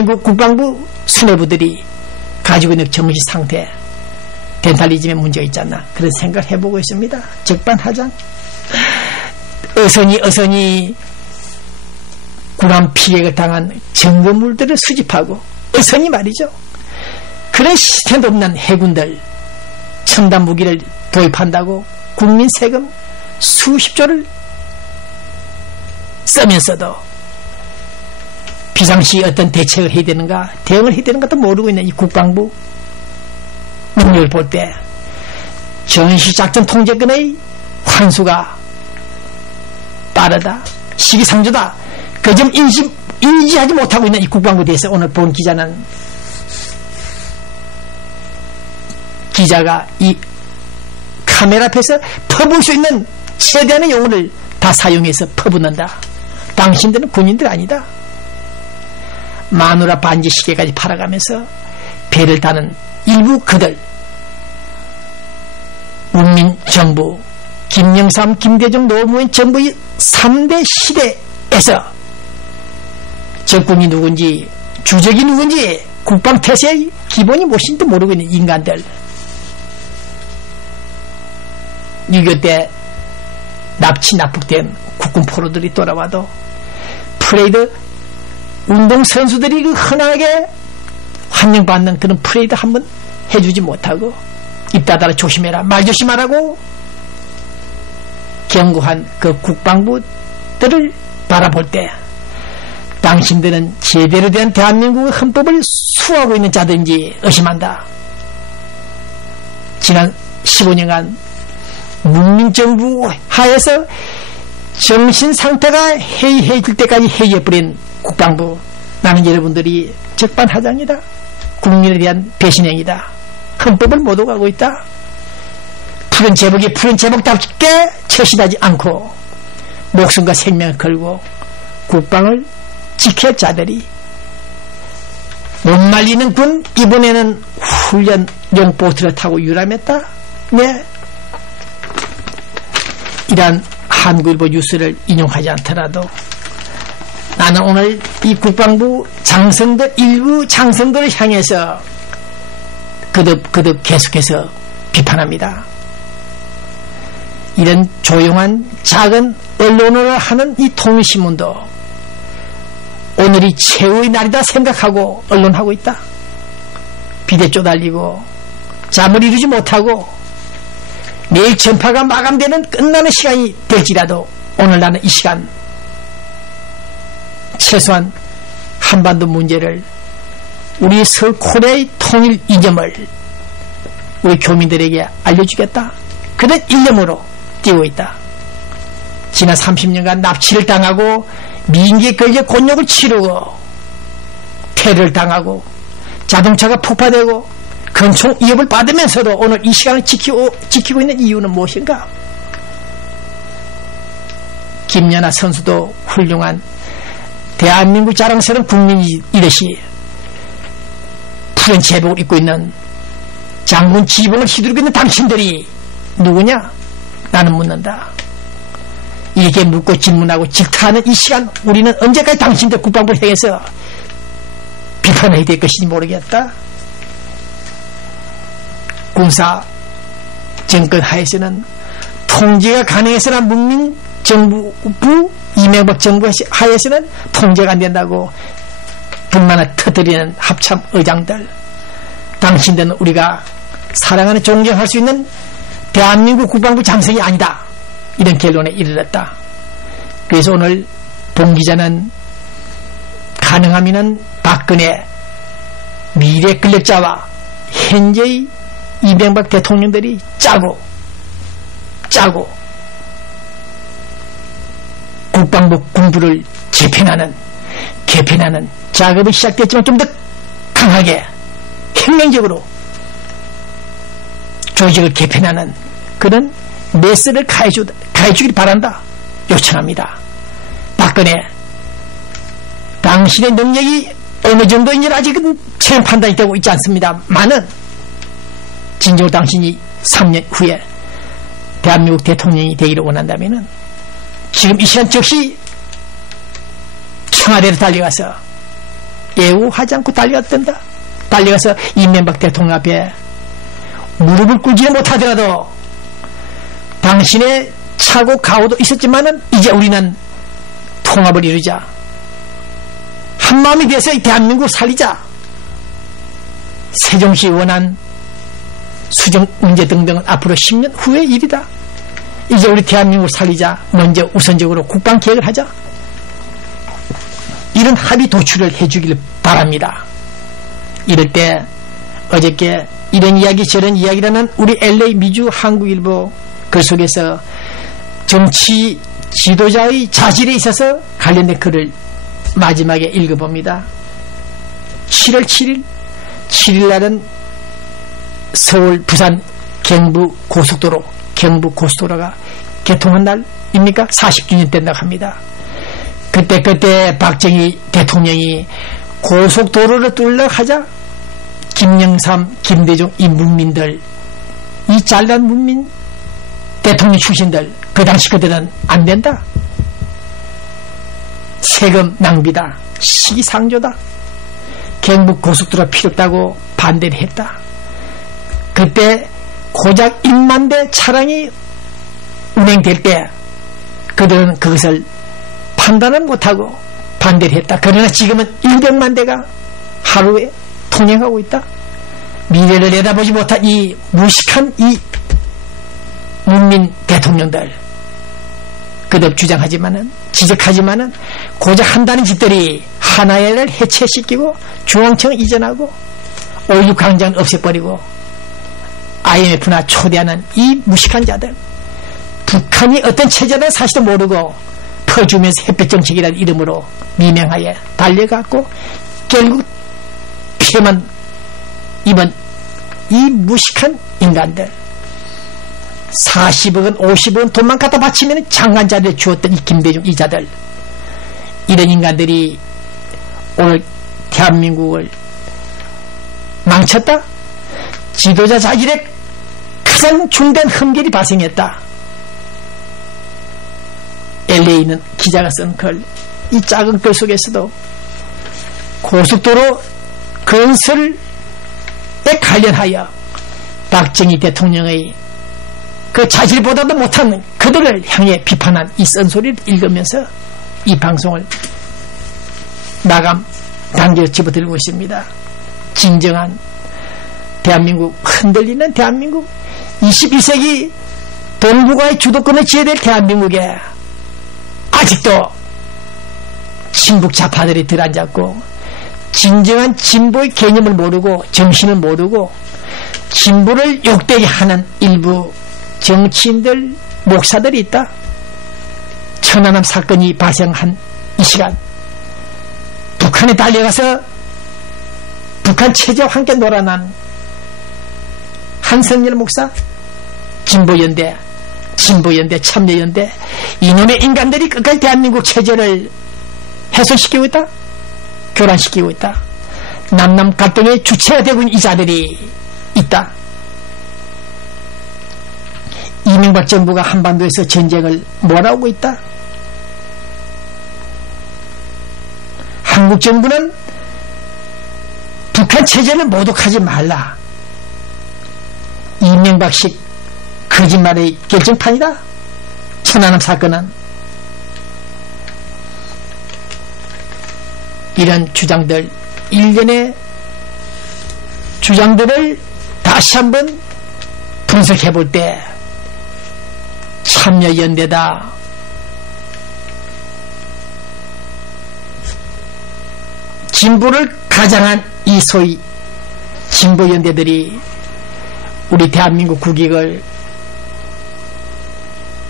대한민국 국방부 수뇌부들이 가지고 있는 정신 상태, 덴탈리즘에 문제가 있지 않나 그런 생각을 해보고 있습니다. 적반하장. 어선이 군함 피해를 당한 증거물들을 수집하고, 어선이 말이죠, 그런 시스템도 없는 해군들 첨단 무기를 도입한다고 국민 세금 수십조를 쓰면서도 비상시 어떤 대책을 해야 되는가, 대응을 해야 되는가도 모르고 있는 이 국방부 능력을 볼 때 전시작전 통제권의 환수가 빠르다, 시기상조다, 그 점 인지하지 못하고 있는 이 국방부에 대해서 오늘 본 기자는, 기자가 이 카메라 앞에서 퍼부을 수 있는 최대한의 용어를 다 사용해서 퍼붓는다. 당신들은 군인들 아니다. 마누라 반지 시계까지 팔아가면서 배를 타는 일부 그들, 문민정부 김영삼, 김대중, 노무현 정부의 3대 시대에서 적군이 누군지, 주적이 누군지, 국방태세의 기본이 무엇인지도 모르고 있는 인간들, 6.25 때 납치납북된 국군 포로들이 돌아와도 프레이드 운동선수들이 그 흔하게 환영받는 그런 프레이드 한번 해주지 못하고, 입 닫아라, 조심해라, 말 조심하라고 경고한 그 국방부들을 바라볼 때, 당신들은 제대로 된 대한민국의 헌법을 수호하고 있는 자들인지 의심한다. 지난 15년간 문민정부 하에서 정신상태가 해이해질 때까지 해이해버린 국방부, 나는 여러분들이 적반하장이다. 국민에 대한 배신행위다. 헌법을 못 오가고 있다. 푸른 제복이 푸른 제복답게 처신하지 않고 목숨과 생명을 걸고 국방을 지킬 자들이 못 말리는 군, 이번에는 훈련 용보트를 타고 유람했다. 네, 이러한 한국일보 뉴스를 인용하지 않더라도 나는 오늘 이 국방부 장성들, 일부 장성들을 향해서 거듭 계속해서 비판합니다. 이런 조용한 작은 언론을 하는 이 통일신문도 오늘이 최후의 날이다 생각하고 언론하고 있다. 비대 쪼달리고 잠을 이루지 못하고 내일 전파가 마감되는 끝나는 시간이 될지라도 오늘 나는 이 시간 최소한 한반도 문제를, 우리 서코리아의 통일 이념을 우리 교민들에게 알려주겠다, 그런 일념으로 뛰고 있다. 지난 30년간 납치를 당하고 민기에 걸려 곤욕을 치르고 테러를 당하고 자동차가 폭파되고 권총 위협을 받으면서도 오늘 이 시간을 지키고 있는 이유는 무엇인가? 김연아 선수도 훌륭한 대한민국 자랑스러운 국민이듯이 푸른 제복을 입고 있는 장군 지붕을 휘두르고 있는 당신들이 누구냐? 나는 묻는다. 이렇게 묻고 질문하고 질타하는 이 시간, 우리는 언제까지 당신들 국방부를 향해서 비판을 해야 될 것인지 모르겠다. 군사 정권 하에서는 통제가 가능해서나 문민정부 이명박 정부 하에서는 통제가 안 된다고 불만을 터뜨리는 합참 의장들, 당신들은 우리가 사랑하는, 존경할 수 있는 대한민국 국방부 장성이 아니다, 이런 결론에 이르렀다. 그래서 오늘 본 기자는 가능하면 박근혜 미래 권력자와 현재의 이명박 대통령들이 짜고 국방부 군부를 개편하는 작업이 시작됐지만 좀 더 강하게 혁명적으로 조직을 개편하는 그런 메시지를 가해주길 바란다, 요청합니다. 박근혜, 당신의 능력이 어느 정도인지는 아직은 최종 판단이 되고 있지 않습니다만은 진정으로 당신이 3년 후에 대한민국 대통령이 되기를 원한다면은 지금 이 시간 즉시 청와대로 달려가서 예우하지 않고 달려갔단다. 달려가서 이명박 대통령 앞에 무릎을 꿇지는 못하더라도 당신의 차고 가오도 있었지만은 이제 우리는 통합을 이루자. 한마음이 돼서 이 대한민국을 살리자. 세종시 원한 수정 문제 등등은 앞으로 10년 후의 일이다. 이제 우리 대한민국을 살리자. 먼저 우선적으로 국방계획을 하자. 이런 합의 도출을 해주길 바랍니다. 이럴 때 어저께 이런 이야기 저런 이야기라는 우리 LA 미주 한국일보 글 속에서 정치 지도자의 자질에 있어서 관련된 글을 마지막에 읽어봅니다. 7월 7일 7일날은 서울 부산 경부 고속도로가 개통한 날입니까? 40주년 된다고 합니다. 그때 박정희 대통령이 고속도로를 뚫으려 하자 김영삼, 김대중 이 문민들, 이 잘난 문민 대통령 출신들 그 당시 그들은 안 된다. 세금 낭비다. 시기상조다. 경북 고속도로가 필요 없다고 반대를 했다. 그때 고작 1만 대 차량이 운행될 때 그들은 그것을 판단을 못하고 반대를 했다. 그러나 지금은 100만 대가 하루에 통행하고 있다. 미래를 내다보지 못한 이 무식한 이 문민 대통령들 그들 주장하지만은 지적하지만은 고작 한다는 짓들이 하나를 해체시키고 중앙청 이전하고 5.16 광장을 없애버리고 IMF나 초대하는 이 무식한 자들 북한이 어떤 체제라는 사실도 모르고 퍼주면서 햇볕정책이라는 이름으로 미명하에 달려갔고 결국 피해만 입은 이 무식한 인간들 40억원 50억원 돈만 갖다 바치면 장관 자리를 주었던 이 김대중 이자들 이런 인간들이 오늘 대한민국을 망쳤다. 지도자 자질에 가장 중대한 흠결이 발생했다. LA에 있는 기자가 쓴 글, 이 작은 글 속에서도 고속도로 건설에 관련하여 박정희 대통령의 그 자질보다도 못한 그들을 향해 비판한 이 쓴소리를 읽으면서 이 방송을 마감 단계로 집어들고 있습니다. 진정한 대한민국, 흔들리는 대한민국, 21세기 동북아의 주도권을 쥐어야 될 대한민국에 아직도 친북 좌파들이 들어앉았고 진정한 진보의 개념을 모르고 정신을 모르고 진보를 욕되게 하는 일부 정치인들, 목사들이 있다. 천안함 사건이 발생한 이 시간 북한에 달려가서 북한 체제와 함께 놀아난 한성열 목사, 진보연대, 참여연대 이놈의 인간들이 끝까지 대한민국 체제를 훼손시키고 있다. 교란시키고 있다. 남남 갈등의 주체가 되고 있는 이 자들이 있다. 이명박 정부가 한반도에서 전쟁을 몰아오고 있다. 한국 정부는 북한 체제를 모독하지 말라. 이명박식 거짓말의 결정판이다. 천안함 사건은 이런 주장들 일련의 주장들을 다시 한번 분석해 볼 때 참여연대다, 진보를 가장한 이 소위 진보연대들이 우리 대한민국 국익을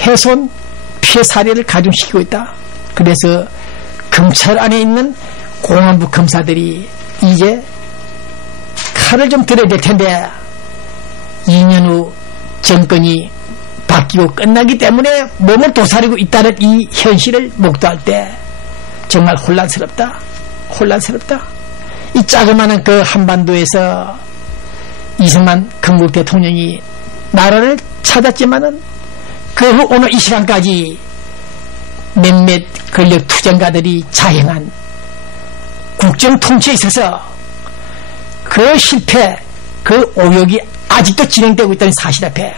훼손 피해 사례를 가중시키고 있다. 그래서 검찰 안에 있는 공안부 검사들이 이제 칼을 좀 들어야 될 텐데 2년 후 정권이 바뀌고 끝나기 때문에 몸을 도사리고 있다는 이 현실을 목도할 때 정말 혼란스럽다. 이 자그마한 그 한반도에서 이승만 건국 대통령이 나라를 찾았지만은 그 후 오늘 이 시간까지 몇몇 권력 투쟁가들이 자행한 국정 통치에 있어서 그 실패, 그 오역이 아직도 진행되고 있다는 사실 앞에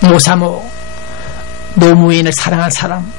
노사모, 노무현을 사랑한 사람,